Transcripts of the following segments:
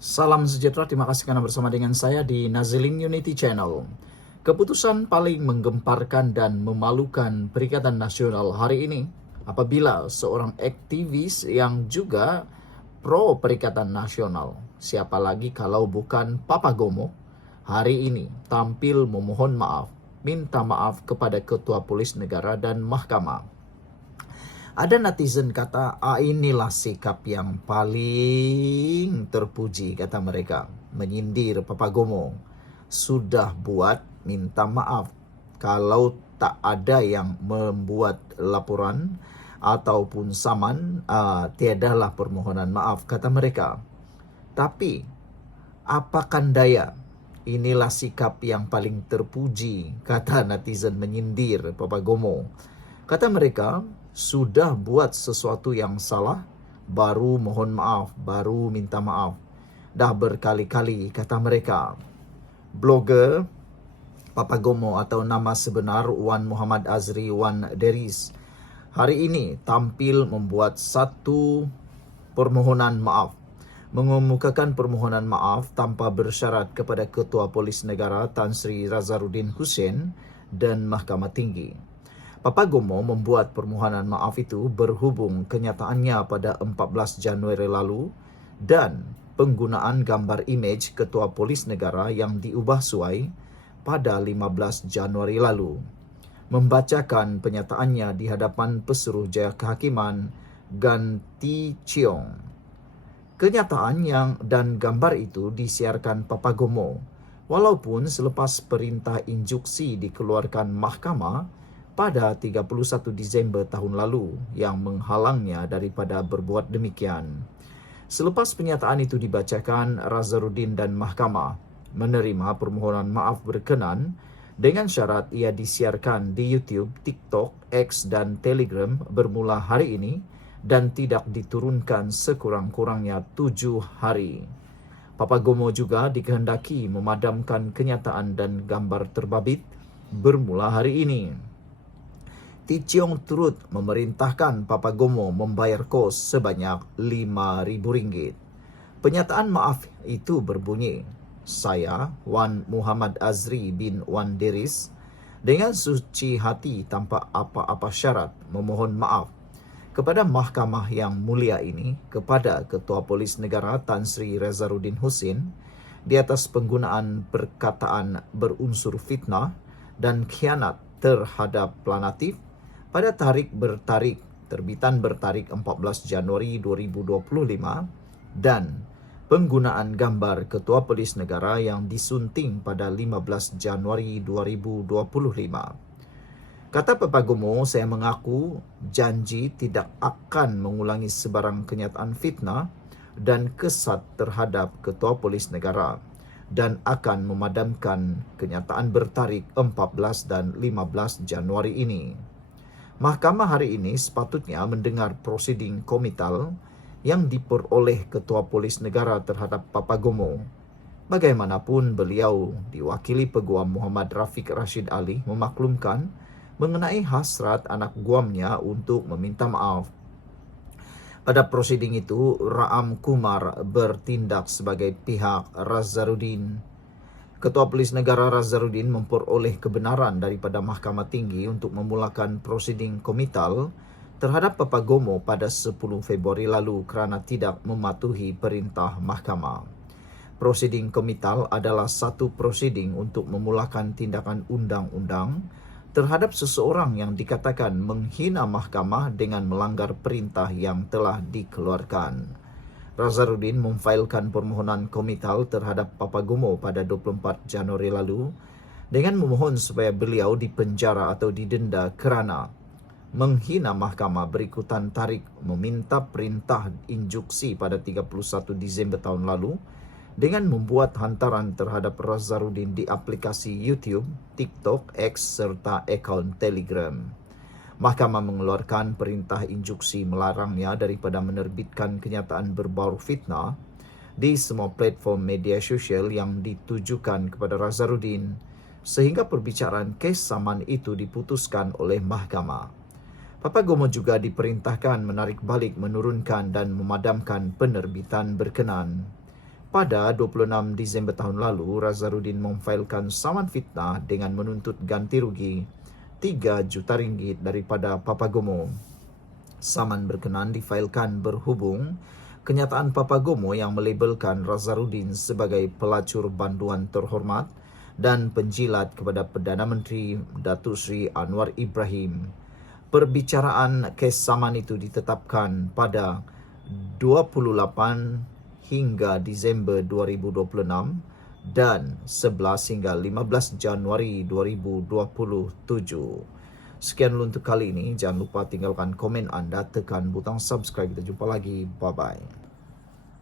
Salam sejahtera, terima kasih karena bersama dengan saya di Nazilin Unity Channel. Keputusan paling menggemparkan dan memalukan Perikatan Nasional hari ini apabila seorang aktivis yang juga pro Perikatan Nasional, siapa lagi kalau bukan Papa Gomo, hari ini tampil memohon maaf, minta maaf kepada Ketua Polis Negara dan Mahkamah. Ada netizen kata, inilah sikap yang paling terpuji, kata mereka. Menyindir Papa Gomo. Sudah buat minta maaf. Kalau tak ada yang membuat laporan ataupun saman, tiadalah permohonan maaf, kata mereka. Tapi, apakan daya? Inilah sikap yang paling terpuji, kata netizen menyindir Papa Gomo. Kata mereka, sudah buat sesuatu yang salah, baru mohon maaf, baru minta maaf. Dah berkali-kali, kata mereka. Blogger Papa Gomo atau nama sebenar Wan Muhammad Azri Wan Deris hari ini tampil membuat satu permohonan maaf. Mengemukakan permohonan maaf tanpa bersyarat kepada Ketua Polis Negara Tan Sri Razaruddin Hussein dan Mahkamah Tinggi. Papa Gomo membuat permohonan maaf itu berhubung kenyataannya pada 14 Januari lalu dan penggunaan gambar imej Ketua Polis Negara yang diubah suai pada 15 Januari lalu. Membacakan penyataannya di hadapan Pesuruh Jaya Kehakiman Gan Tee Cheong. Kenyataan dan gambar itu disiarkan Papa Gomo, walaupun selepas perintah injuksi dikeluarkan mahkamah pada 31 Disember tahun lalu yang menghalangnya daripada berbuat demikian. Selepas pernyataan itu dibacakan, Razaruddin dan mahkamah menerima permohonan maaf berkenan dengan syarat ia disiarkan di YouTube, TikTok, X dan Telegram bermula hari ini dan tidak diturunkan sekurang-kurangnya 7 hari. Papa Gomo juga dikehendaki memadamkan kenyataan dan gambar terbabit bermula hari ini. Tee Cheong turut memerintahkan Papa Gomo membayar kos sebanyak RM5,000. Pernyataan maaf itu berbunyi, saya, Wan Muhammad Azri bin Wan Deris, dengan suci hati tanpa apa-apa syarat memohon maaf kepada mahkamah yang mulia ini, kepada Ketua Polis Negara Tan Sri Razaruddin Hussein di atas penggunaan perkataan berunsur fitnah dan khianat terhadap planatif pada terbitan bertarik 14 Januari 2025 dan penggunaan gambar Ketua Polis Negara yang disunting pada 15 Januari 2025. Kata Papa Gomo, saya mengaku janji tidak akan mengulangi sebarang kenyataan fitnah dan kesat terhadap Ketua Polis Negara dan akan memadamkan kenyataan bertarik 14 dan 15 Januari ini. Mahkamah hari ini sepatutnya mendengar prosiding komital yang diperoleh Ketua Polis Negara terhadap Papa Gomo. Bagaimanapun beliau diwakili Peguam Muhammad Rafiq Rashid Ali memaklumkan mengenai hasrat anak guamnya untuk meminta maaf. Pada prosiding itu, Raam Kumar bertindak sebagai pihak Razaruddin. Ketua Polis Negara Razaruddin memperoleh kebenaran daripada Mahkamah Tinggi untuk memulakan prosiding komital terhadap Papa Gomo pada 10 Februari lalu kerana tidak mematuhi perintah mahkamah. Prosiding komital adalah satu prosiding untuk memulakan tindakan undang-undang terhadap seseorang yang dikatakan menghina mahkamah dengan melanggar perintah yang telah dikeluarkan. Razaruddin memfailkan permohonan komital terhadap Papa Gomo pada 24 Januari lalu dengan memohon supaya beliau dipenjara atau didenda kerana menghina mahkamah berikutan tarik meminta perintah injuksi pada 31 Disember tahun lalu dengan membuat hantaran terhadap Razaruddin di aplikasi YouTube, TikTok, X serta akaun Telegram. Mahkamah mengeluarkan perintah injuksi melarangnya daripada menerbitkan kenyataan berbau fitnah di semua platform media sosial yang ditujukan kepada Razaruddin sehingga perbicaraan kes saman itu diputuskan oleh mahkamah. Papa Gomo juga diperintahkan menarik balik, menurunkan dan memadamkan penerbitan berkenan. Pada 26 Desember tahun lalu, Razarudin memfailkan saman fitnah dengan menuntut ganti rugi 3 juta ringgit daripada Papagomo. Saman berkenan difailkan berhubung kenyataan Papagomo yang melabelkan Razarudin sebagai pelacur banduan terhormat dan penjilat kepada Perdana Menteri Datuk Seri Anwar Ibrahim. Perbicaraan kes saman itu ditetapkan pada 28 hingga Disember 2026 dan 11 hingga 15 Januari 2027. Sekian dulu untuk kali ini. Jangan lupa tinggalkan komen anda, tekan butang subscribe. Kita jumpa lagi. Bye-bye.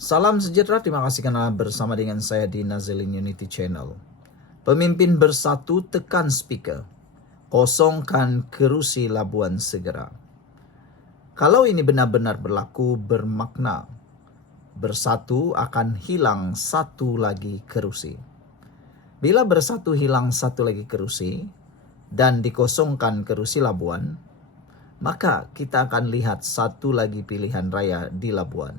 Salam sejahtera. Terima kasih karena bersama dengan saya di Nazilin Unity Channel. Pemimpin bersatu, tekan speaker. Kosongkan kerusi Labuan segera. Kalau ini benar-benar berlaku, bermakna bersatu akan hilang satu lagi kerusi. Bila bersatu hilang satu lagi kerusi dan dikosongkan kerusi Labuan, maka kita akan lihat satu lagi pilihan raya di Labuan.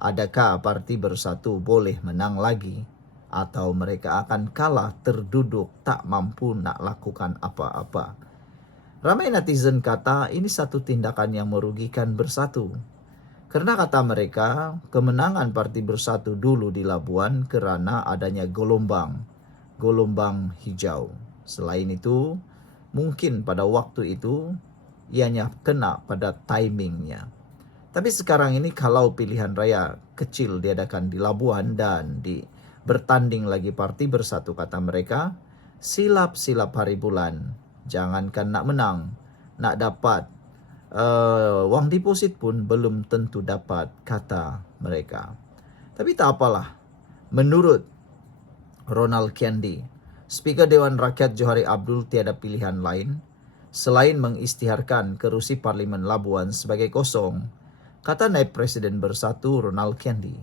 Adakah parti bersatu boleh menang lagi atau mereka akan kalah terduduk tak mampu nak lakukan apa-apa? Ramai netizen kata ini satu tindakan yang merugikan bersatu. Karena kata mereka, kemenangan Parti Bersatu dulu di Labuan kerana adanya gelombang hijau. Selain itu, mungkin pada waktu itu ianya kena pada timingnya. Tapi sekarang ini kalau pilihan raya kecil diadakan di Labuan dan bertanding lagi Parti Bersatu, kata mereka, silap-silap hari bulan. Jangankan nak menang, nak dapat wang deposit pun belum tentu dapat, kata mereka. Tapi tak apalah. Menurut Ronald Kendi, Speaker Dewan Rakyat Johari Abdul, tiada pilihan lain selain mengisytiharkan kerusi Parlimen Labuan sebagai kosong, kata Naib Presiden Bersatu Ronald Kendi.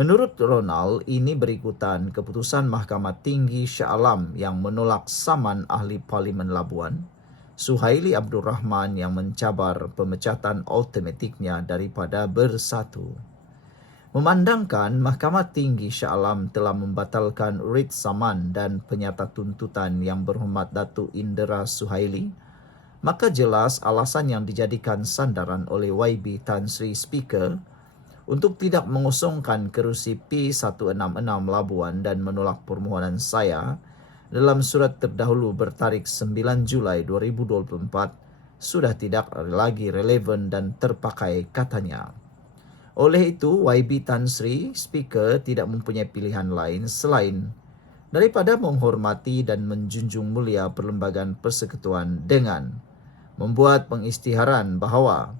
Menurut Ronald, ini berikutan keputusan Mahkamah Tinggi Shah Alam yang menolak saman ahli Parlimen Labuan Suhaili Abdul Rahman yang mencabar pemecatan automatiknya daripada Bersatu. Memandangkan Mahkamah Tinggi Shah Alam telah membatalkan writ saman dan penyata tuntutan yang berhormat Datuk Indra Suhaili, maka jelas alasan yang dijadikan sandaran oleh YB Tan Sri Speaker untuk tidak mengosongkan kerusi P166 Labuan dan menolak permohonan saya dalam surat terdahulu bertarikh 9 Julai 2024 sudah tidak lagi relevan dan terpakai, katanya. Oleh itu, YB Tan Sri Speaker tidak mempunyai pilihan lain selain daripada menghormati dan menjunjung mulia Perlembagaan Persekutuan dengan membuat pengisytiharan bahawa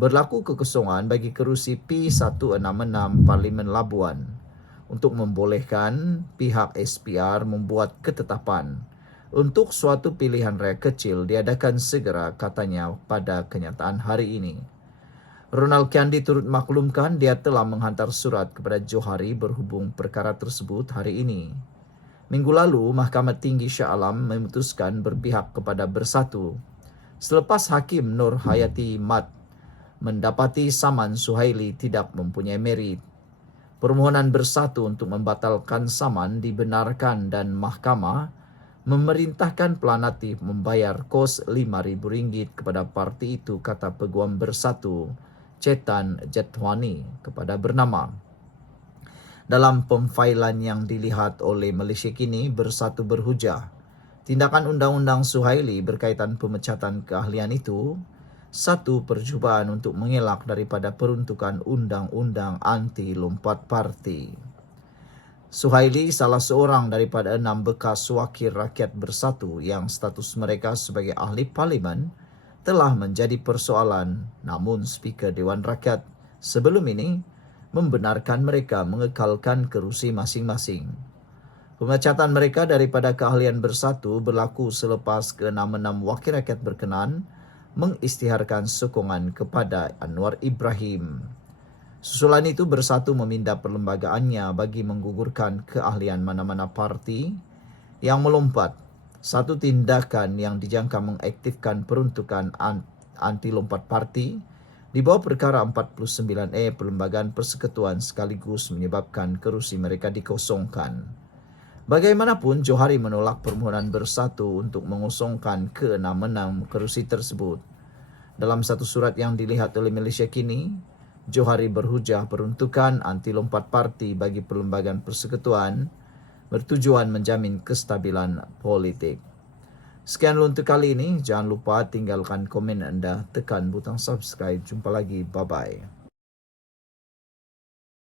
berlaku kekosongan bagi kerusi P166 Parlimen Labuan untuk membolehkan pihak SPR membuat ketetapan untuk suatu pilihan raya kecil diadakan segera, katanya pada kenyataan hari ini. Ronald Kendi turut maklumkan dia telah menghantar surat kepada Johari berhubung perkara tersebut hari ini. Minggu lalu, Mahkamah Tinggi Shah Alam memutuskan berpihak kepada Bersatu selepas Hakim Nur Hayati Mat mendapati saman Suhaili tidak mempunyai merit. Permohonan Bersatu untuk membatalkan saman dibenarkan dan mahkamah memerintahkan pelanatif membayar kos RM5,000 kepada parti itu, kata Peguam Bersatu Chetan Jethwani kepada Bernama. Dalam pemfailan yang dilihat oleh Malaysia Kini, Bersatu berhujah tindakan Undang-Undang Suhaili berkaitan pemecatan keahlian itu satu percubaan untuk mengelak daripada peruntukan undang-undang anti lompat parti. Suhaili salah seorang daripada 6 bekas wakil rakyat Bersatu yang status mereka sebagai ahli parlimen telah menjadi persoalan, namun Speaker Dewan Rakyat sebelum ini membenarkan mereka mengekalkan kerusi masing-masing. Pemecatan mereka daripada keahlian Bersatu berlaku selepas ke-6 wakil rakyat berkenan mengisytiharkan sokongan kepada Anwar Ibrahim. Susulan itu Bersatu meminda perlembagaannya bagi menggugurkan keahlian mana-mana parti yang melompat, satu tindakan yang dijangka mengaktifkan peruntukan anti lompat parti Di bawah perkara 49E, Perlembagaan Persekutuan sekaligus menyebabkan kerusi mereka dikosongkan. Bagaimanapun, Johari menolak permohonan bersatu untuk mengosongkan ke-6 kerusi tersebut. Dalam satu surat yang dilihat oleh Malaysia kini, Johari berhujah peruntukan anti lompat parti bagi Perlembagaan Persekutuan bertujuan menjamin kestabilan politik. Sekian untuk kali ini. Jangan lupa tinggalkan komen Anda, tekan butang subscribe. Jumpa lagi. Bye-bye.